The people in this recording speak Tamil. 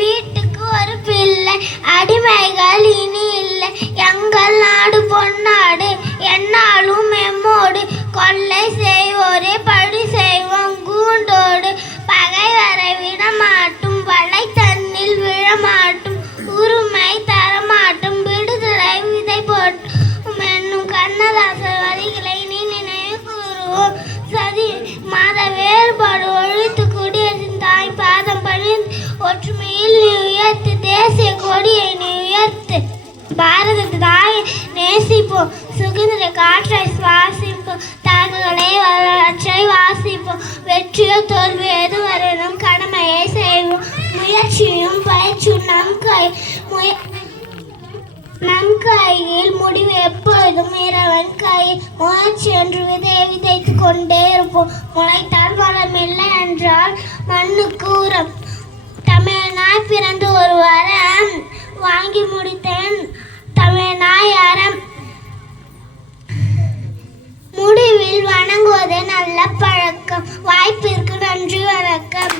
வீட்டுக்கு ஒரு பிள்ளை, அடிமைகள் இனி இல்லை. எங்கள் நாடு பொன்னாடு, என்னாலும் எம்மோடு. கொள்ளை செய்வோரே படி செய்வோம் கூண்டோடு. பகைவரை விடமாட்டும், வலை தன்னில் விழமாட்டும். உரிமை தரமாட்டும், விடுதலை விதை போட்டும் என்னும் கண்ணதாசன் வரிகளை நீ நினைவு கூறுவோம். சதி மத வேறுபாடு ஒழித்து குடியரசின் தாய் பாதம் பணிந்து ஒற்றுமையில் நீ உயர்த்து. தேசிய கொடியை நீ உயர்த்து. பாரத தாயை நேசிப்போம், சுதந்திர காற்றை சுவாசிப்போம், தகவலை வரலாற்றை வாசிப்போம். வெற்றியோ தோல்வி எதுவரை நம் கடமையை செய்வோம். முயற்சியும் பயிற்சியும் நம் கையில், முடிவு எப்பொழுதும் இறைவன் கையில். முயற்சி என்று விதையை விதைத்து கொண்டே இருப்போம். முளைத்தால் வளம் இல்லை என்றால் மண்ணுக்கு உரம். தமிழனாய் பிறந்து ஒரு வரம் வாங்கி முடித்தேன், தமிழனாய் அறம். முடிவில் வணங்குவதே நல்ல பழக்கம். வாய்ப்பிற்கு நன்றி, வணக்கம்.